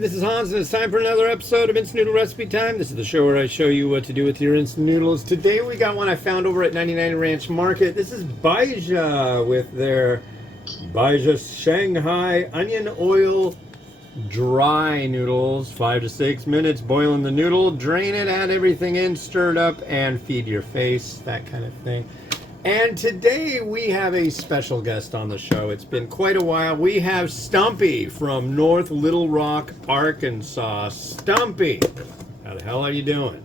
this is Hans, and it's time for another episode of Instant Noodle Recipe Time. This is the show where I show you what to do with your instant noodles. Today we got one I found over at 99 Ranch Market. This is Baijia with their Baijia Shanghai onion oil dry noodles. 5 to 6 minutes, boil in the noodle, drain it, add everything in, stir it up, and feed your face, that kind of thing. And today we have a special guest on the show. It's been quite a while. We have Stumpy from North Little Rock, Arkansas. Stumpy, how the hell are you doing?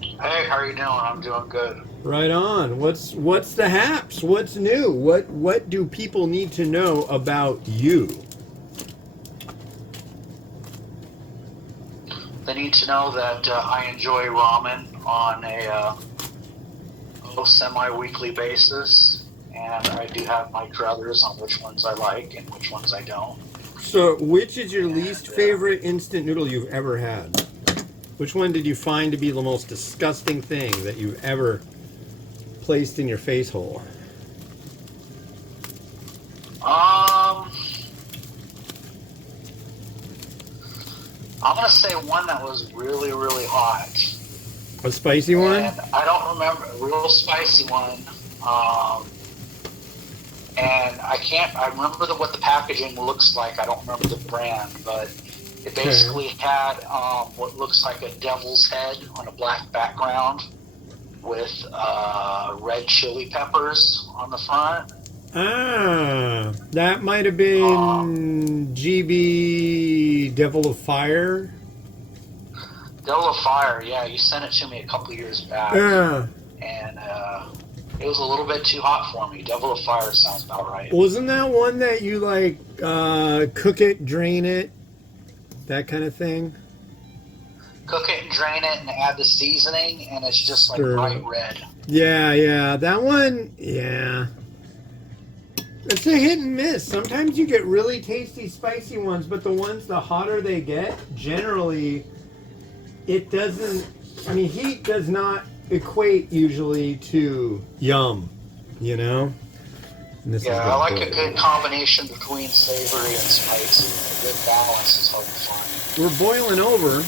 Hey, how are you doing? I'm doing good. Right on. What's the haps? What's new? What do people need to know about you? They need to know that I enjoy ramen on a semi-weekly basis, and I do have my druthers on which ones I like and which ones I don't. So, which is your least favorite instant noodle you've ever had? Which one did you find to be the most disgusting thing that you've ever placed in your face hole? I'm gonna say one that was really, really hot. A spicy one? And I don't remember, a real spicy one. And I remember what the packaging looks like. I don't remember the brand, but it basically had what looks like a devil's head on a black background with red chili peppers on the front. Ah, that might have been GB Devil of Fire. Devil of Fire, yeah, you sent it to me a couple years back. Yeah. And it was a little bit too hot for me. Devil of Fire sounds about right. Wasn't that one that you like cook it, drain it, that kind of thing? Cook it and drain it and add the seasoning, and it's just like bright red. Yeah, that one, yeah. It's a hit and miss. Sometimes you get really tasty, spicy ones, but the hotter they get, generally, it doesn't, heat does not equate usually to yum, you know? Yeah, I like a good combination between savory and spicy. A good balance is hard to find. We're boiling over.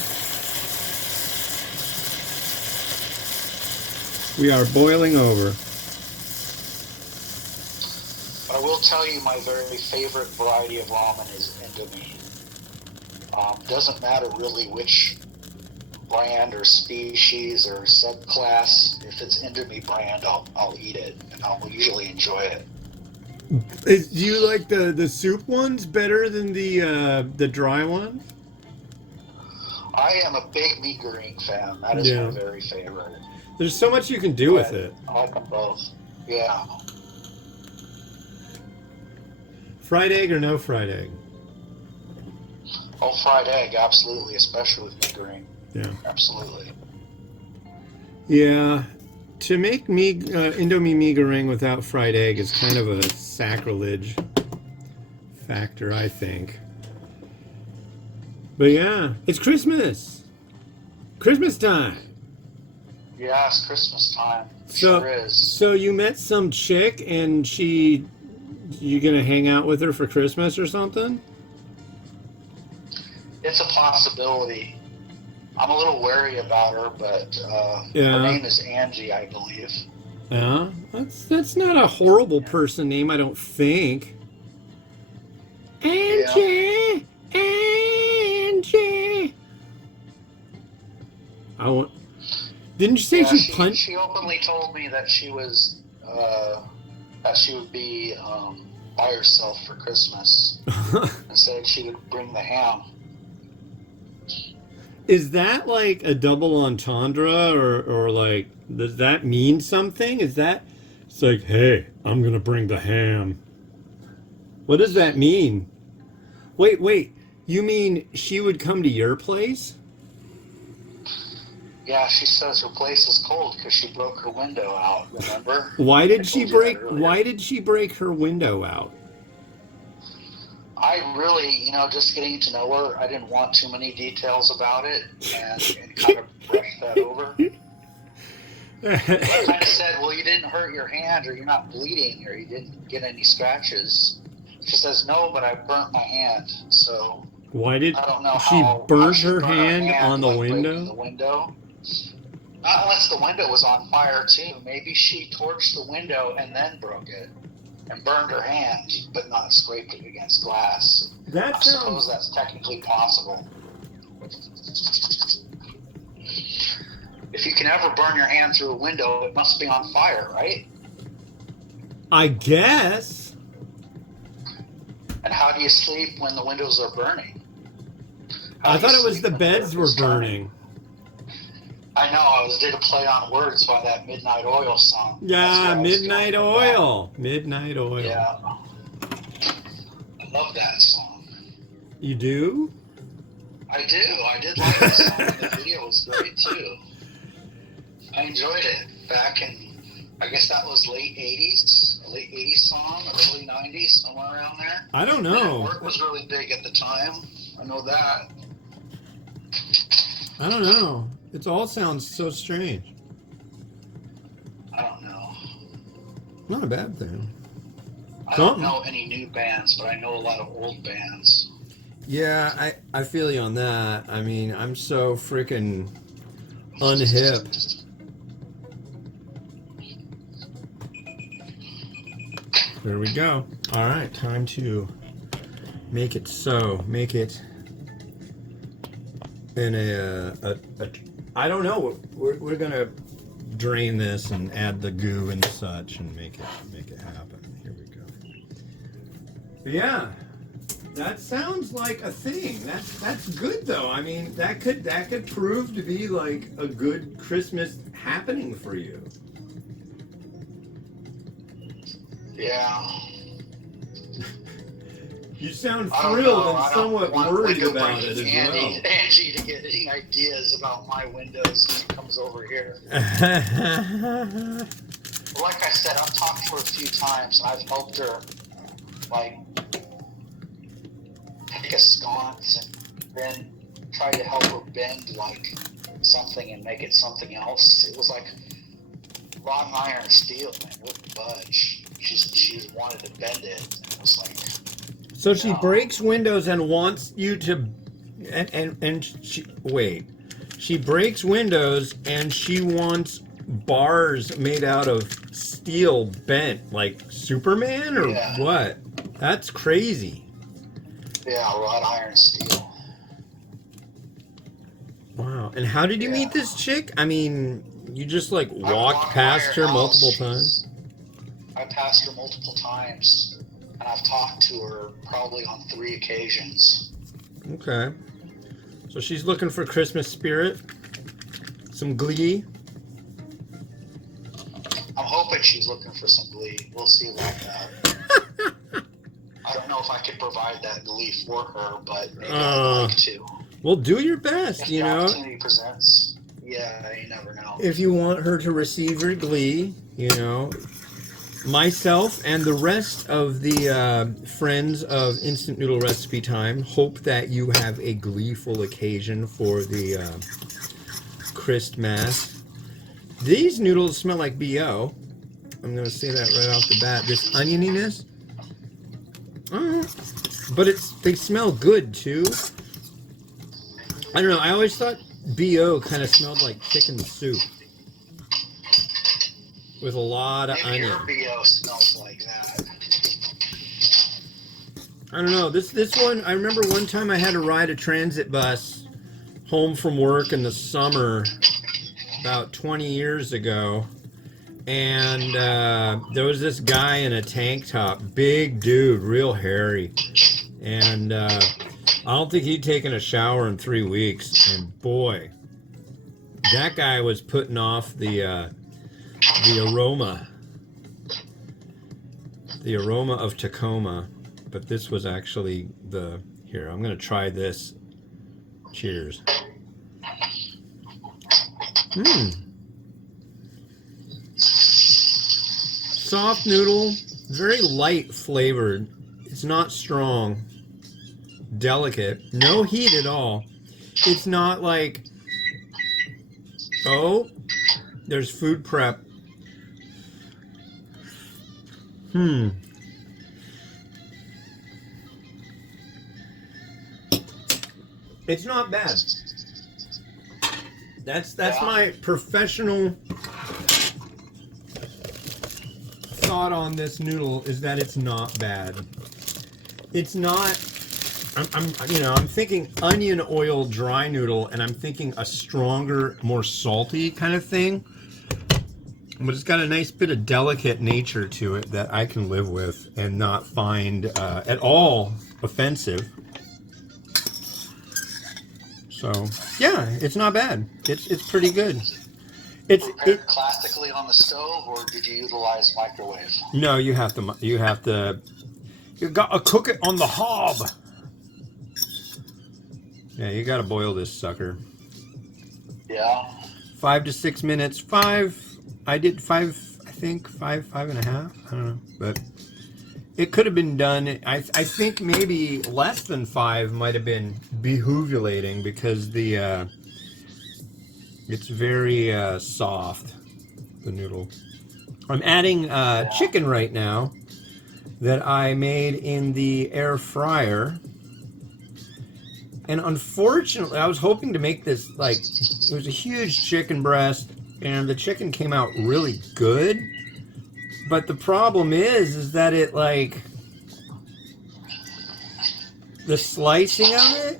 We are boiling over. I will tell you my very favorite variety of ramen is Indomie. Doesn't matter really which brand or species or subclass. If it's Indomie brand, I'll eat it, and I'll usually enjoy it. Do you like the soup ones better than the dry ones? I am a big mee goreng fan. That is my very favorite. There's so much you can do with it. I like them both. Yeah. Fried egg or no fried egg? Oh, fried egg, absolutely, especially with mee goreng. Yeah. Absolutely. Yeah. To make Indomie mee goreng without fried egg is kind of a sacrilege factor, I think. But yeah, it's Christmas. Christmas time. Yeah, it's Christmas time. Sure is. So you met some chick and you gonna hang out with her for Christmas or something? It's a possibility. I'm a little wary about her, but her name is Angie, I believe. Yeah, that's not a horrible person name, I don't think. Angie, Angie. Didn't you say she punched? She openly told me that she was that she would be by herself for Christmas, and said she would bring the ham. Is that like a double entendre, or like, does that mean something? It's like, hey, I'm gonna bring the ham. What does that mean? Wait, you mean she would come to your place? Yeah, she says her place is cold because she broke her window out, remember? Why did she break her window out? I really, just getting to know her, I didn't want too many details about it and kind of brushed that over. I kind of said, well, you didn't hurt your hand, or you're not bleeding, or you didn't get any scratches. She says, no, but I burnt my hand, so Why did I don't know she how burn she her burned hand on the like breaking window? the window. Not unless the window was on fire too. Maybe she torched the window and then broke it and burned her hand, but not scraped it against glass. That I suppose sounds. that's technically possible. If you can ever burn your hand through a window, it must be on fire, right? I guess. And how do you sleep when the windows are burning? How I do you thought it was sleep the when beds earth were is burning. I know, I did a play on words by that Midnight Oil song. That's Yeah, where I was Midnight going with that. Oil. Midnight Oil. Yeah, I love that song. You do? I do. I did like the song, and the video was great too. I enjoyed it back in, I guess that was late 80s, a late 80s song, early 90s, somewhere around there. I don't Men at know. Work was really big at the time. I know that. I don't know. It all sounds so strange. I don't know. Not a bad thing. I don't know any new bands, but I know a lot of old bands. Yeah, I feel you on that. I mean, I'm so freaking unhip. There we go. All right, time to make it so. Make it in a I don't know. We're gonna drain this and add the goo and such and make it happen. Here we go. But yeah, that sounds like a thing. That's good though. I mean, that could prove to be like a good Christmas happening for you. Yeah. You sound I don't thrilled know. and I don't somewhat want worried window about it as breaking well. Angie to get any ideas about my windows when he comes over here. Like I said, I've talked to her a few times and I've helped her like take a sconce and then try to help her bend like something and make it something else. It was like wrought iron steel, man, it wouldn't budge. She's wanted to bend it. It was like, So she breaks windows and wants you to, and she wait. She breaks windows and she wants bars made out of steel bent like Superman or what? That's crazy. Yeah, wrought iron steel. Wow. And how did you meet this chick? I mean, you just like walked past her multiple times? I passed her multiple times, and I've talked to her probably on 3 occasions. Okay. So she's looking for Christmas spirit, some glee. I'm hoping she's looking for some glee. We'll see about that. I don't know if I could provide that glee for her, but maybe I'd like to. Well, do your best, if you the know. opportunity presents. Yeah, you never know. If you want her to receive your glee, you know, myself and the rest of the friends of Instant Noodle Recipe Time hope that you have a gleeful occasion for the Christmas. These noodles smell like BO. I'm going to say that right off the bat. This onioniness. But they smell good too. I don't know. I always thought BO kind of smelled like chicken soup with a lot of onion. Maybe your BO smells like that. I don't know. This one, I remember one time I had to ride a transit bus home from work in the summer about 20 years ago. And there was this guy in a tank top, big dude, real hairy. And I don't think he'd taken a shower in 3 weeks. And boy, that guy was putting off the aroma of Tacoma. But this was actually here, I'm going to try this. Cheers. Soft noodle, very light flavored. It's not strong. Delicate. No heat at all. It's not like, oh, there's food prep. It's not bad. That's Yeah. my professional thought on this noodle, is that it's not bad. It's not. I'm thinking onion oil dry noodle, and I'm thinking a stronger, more salty kind of thing. But it's got a nice bit of delicate nature to it that I can live with and not find at all offensive. So yeah, it's not bad. It's pretty good. Prepared classically on the stove, or did you utilize microwave? No, you have to cook it on the hob. Yeah, you got to boil this sucker. Yeah. 5 to 6 minutes. I did 5. I think 5.5. I don't know, but it could have been done. I think maybe less than 5 might have been behoovulating, because it's very soft, the noodle. I'm adding chicken right now that I made in the air fryer. And unfortunately, I was hoping to make this, like, it was a huge chicken breast, and the chicken came out really good. But the problem is that it, like, the slicing of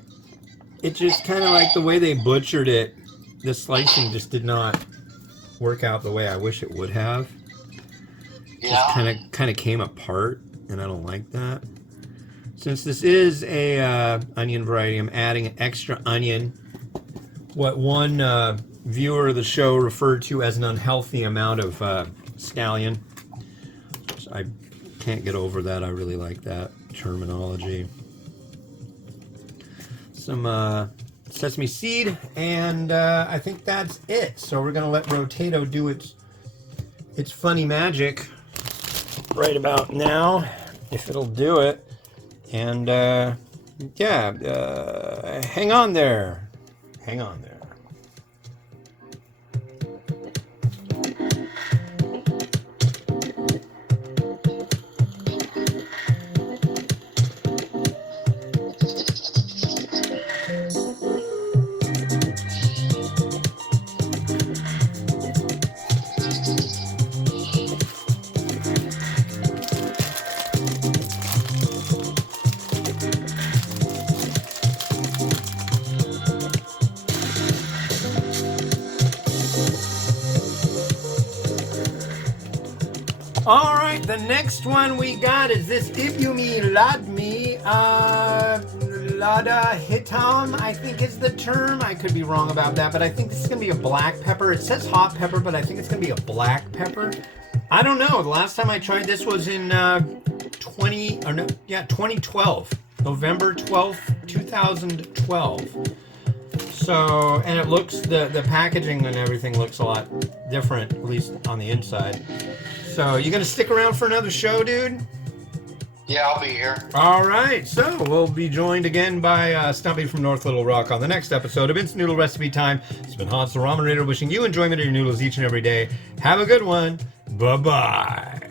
it just kind of, like, the way they butchered it, the slicing just did not work out the way I wish it would have. Yeah. Just kind of came apart, and I don't like that. Since this is a onion variety, I'm adding an extra onion. What one viewer of the show referred to as an unhealthy amount of scallion. So I can't get over that. I really like that terminology. Some sesame seed, and I think that's it. So we're gonna let Rotato do its funny magic right about now, if it'll do it. And yeah, hang on there. Hang on there. All right, the next one we got is this Ibumi Ladmi Lada Hitam, I think is the term. I could be wrong about that, but I think this is going to be a black pepper. It says hot pepper, but I think it's going to be a black pepper. I don't know. The last time I tried this was in 2012. November 12th, 2012. So, and it looks, the packaging and everything looks a lot different, at least on the inside. So, you gonna stick around for another show, dude? Yeah, I'll be here. All right, so we'll be joined again by Stumpy from North Little Rock on the next episode of Instant Noodle Recipe Time. It's been Hans the Ramen Raider wishing you enjoyment of your noodles each and every day. Have a good one. Bye-bye.